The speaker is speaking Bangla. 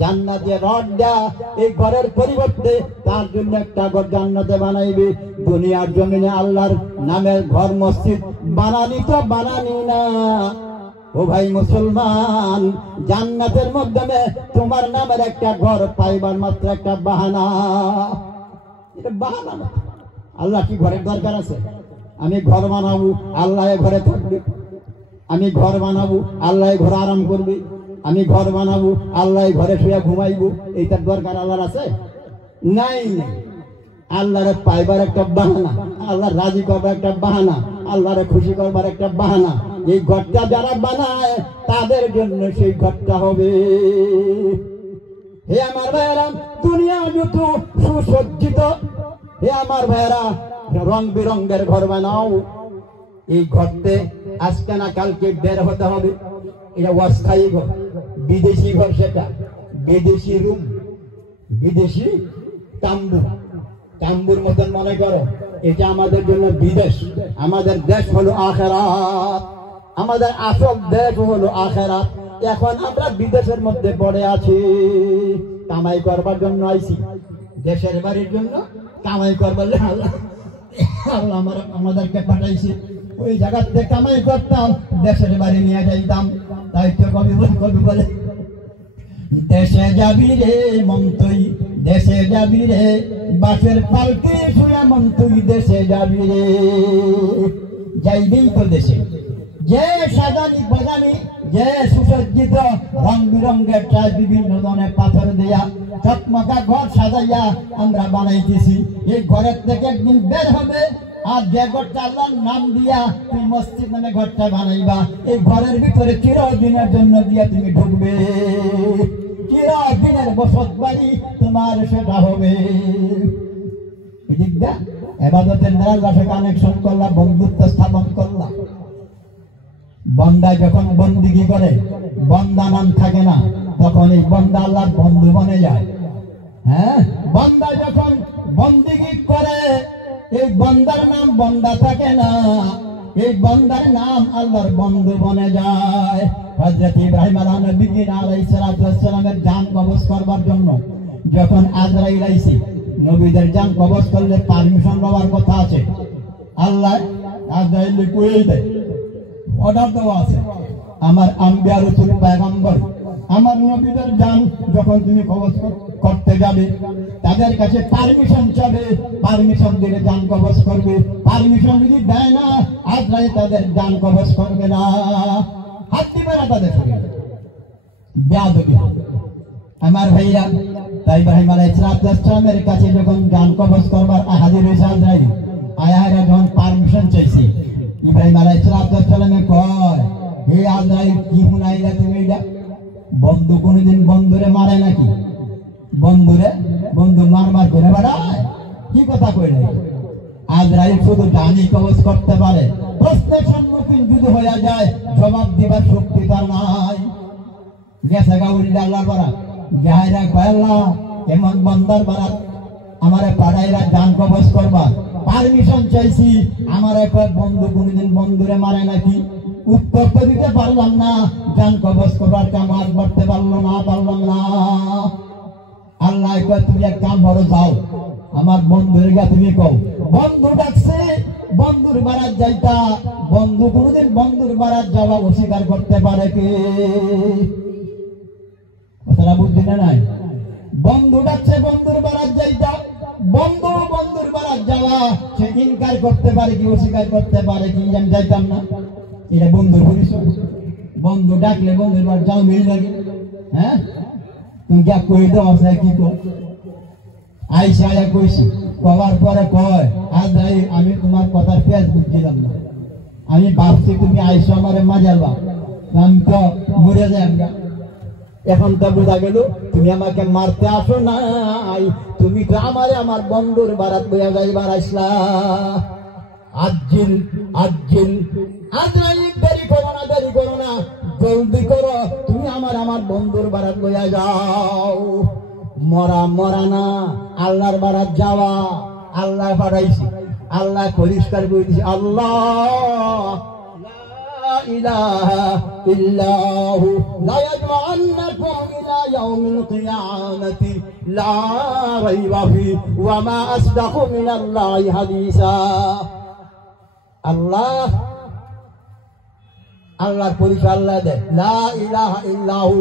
জান্নাতে রড দেয়া এই ঘরের পরিবর্তে তার জন্য একটা ঘর জান্নাতে বানাইবে। দুনিয়ার জমিনে আল্লাহর নামের ঘর মসজিদ বানানি তো বানানি না। ও ভাই মুসলমান, জান্নাতের মাধ্যমে তোমার নামের একটা ঘর পাইবার মাত্র একটা বাহানা। এটা বাহানা না। আল্লাহ কি ঘরের দরকার আছে? আমি ঘর বানাবো, আল্লাহ ঘরে থাকবে। আমি ঘর বানাবো, আল্লাহ ঘরে আরাম করবে। আমি ঘর বানাবো, আল্লাহ ঘরে শুয়ে ঘুমাইবো। এইটার দরকার আল্লাহর আছে? নাই নাই। আল্লাহরে পাইবার একটা বাহানা, আল্লাহ রাজি করবার একটা বাহানা, আল্লাহরে খুশি করবার একটা বাহানা। এই ঘরটা যারা বানায় তাদের জন্য সেই ঘরটা হবে। হে আমার ভাইয়েরা, দুনিয়া যত সুসজ্জিত, হে আমার ভাইয়েরা, রং বেরঙ্গের ঘর বানাও। এই ঘরতে আজকে না কালকে বের হতে হবে। এটা অস্থায়ী ঘর, বিদেশি ঘর। সেটা বিদেশি রুম, বিদেশি তাম্বু। তাম্বুর মতন মনে করো, এটা আমাদের জন্য বিদেশ। আমাদের দেশ হলো আখিরাত, আমাদের আসল দেশ হলো আখিরাত। এখন আমরা বিদেশের মধ্যে পড়ে আছি। কামাই করবার জন্য আইছি, দেশের বাড়ির জন্য কামাই করবার। আল্লাহ আমাদেরকে পাঠাইছে, ওই জায়গাতে কামাই করতাম, দেশের বাড়ি নিয়ে যাইতাম। তাই তো কবি বলে, দেশে যাবি রে মন তুই, দেশে যাবি রে, বাসের পালকে শুয়ে মন তুই, দেশে যাবি রে। যাইবেই তো দেশে, যে সাজানি বাজানি, যে সুসজ্জিত রং বিরঙ্গের চাই, বিভিন্ন ধরনের পাথর দেয়া চকমকা ঘর সাজাইয়া আমরা বানাইতেছি। এই ঘরের থেকে একদিন বের হবে, আর যে ঘরটা আল্লাহর নাম দিয়া তুমি মসজিদ নামে ঘরটা বানাইবা, এই ঘরের ভিতরে চিরদিনের জন্য দিয়া তুমি ঢুকবে। চিরদিনের বসত বাড়ি তোমার সেটা হবে। এদিকটা ইবাদতের দ্বারা কানেকশন করলা, বন্ধুত্ব স্থাপন করলা। বন্দা যখন বন্দিগি করে, বন্দা নাম থাকে না, তখন এই বন্দা আল্লাহর বন্ধু বনে যায়। হ্যাঁ, বন্দা যখন বন্দিগি করে, এই বন্দার নাম বন্দা থাকে না, এই বন্দার নাম আল্লাহর বন্ধু বনে যায়। হযরত ইব্রাহিম আলাইহিস সালামের জান কবজ করবার জন্য যখন আজরাইল আইছে, নবীদের জান কবজ করলে পারমিশন নেওয়ার কথা আছে। আল্লাহ আজরাইল কইয়ে দেয়, অর্ডার দেওয়া আছে, আমার আম্বিয়া রাসূল পয়গম্বর, আমার নবীদের জান যখন তুমি কবজ করতে যাবে, তাদের কাছে পারমিশন চাবে। পারমিশন দিলে জান কবজ করবে, পারমিশন যদি দেয় না, আজরাইল তাদের জান কবজ করবে না। হাত দিবে না তাদের সঙ্গে, বেয়াদবি। আমার ভাইরা, তাই ইব্রাহিম আলাইহিস সালামের কাছে যখন জান কবজ করবার হাজির হয়েছে আজরাইল, আয়ারা যখন পারমিশন চাইছে, ইব্রাহিম আলাইহিস সালামে কয়, হে আজরাইল, কি শুনাইলা তুমি? এটা বন্ধু কোনদিন বন্ধুরে মারে নাকি? বন্ধু মারবার করে বেড়ায়? কি কথা কইলে? আজরাইল শুধু জানি কবজ করতে পারে, প্রশ্নের সম্মুখীন যদি হয়ে যায় জবাব দিবার শক্তি তার নাই। গেছে গাউরি আল্লাহর বারাত, যাহারা কয়লা এমন বন্দার বারাত আমারে পাড়াইরা জান কবজ করবা, পারমিশন চাইছি, আমার এক বন্ধু কোনদিন বন্ধুরে মারে নাকি? উত্তর তো দিতে পারলাম না, জান কবজ করবার কাম আজ করতে পারলাম না। আল্লাহ কয়, তুমি এক কাম করো, যাও আমার বন্ধুর গা তুমি কও। বন্ধু ডাকছে, বন্ধুর বারাত যাইতা। বন্ধু কোনদিন বন্ধুর বারাত যাওয়া অস্বীকার করতে পারে কি? কথাটা বুঝলি না? নাই, বন্ধু ডাকছে বন্ধুর বারাত যাইতা, বন্ধুর বারাত যাওয়া সে ইনকার করতে পারে কি, অস্বীকার করতে পারে কি? আমি যাইতাম না, এটা বন্ধুর পরিচয়। বন্ধু ডাকলে বন্ধুর বারাত যাও, মিল লাগে। হ্যাঁ, তুমি যা কই দাও, আপনার কি কো? আইসা আয়া কইছি, কবার পরে কয়, আজরাইল, আমি তোমার কথার পেঁয়াজ বুঝছিলাম না, আমি ভাবছি তুমি আইসা আমারে মাজালবা, আমি তো মরে যাই। এখন তো বোঝা গেল তুমি আমাকে মারতে আসো নাই, তুমি তো আমারে আমার বন্ধুর বারাত বইয়া যাইবার আইসলা। আজরাইল, দেরি করো না, জলদি করো, তুমি আমার বন্ধুর বারাত বইয়া যাও। মরা না, আল্লাহর বারাত যাওয়া। আল্লাহ পাঠাইছি, আল্লাহ পরিষ্কার করে দিয়েছে, আল্লাহ إله إلا هو ليجمعنكم إلى يوم القيامة لا ريب فيه وما أصدق من الله حديثا আল্লাহর পরিচয় আল্লাহ দেয় লা ইলাহা ইল্লাহু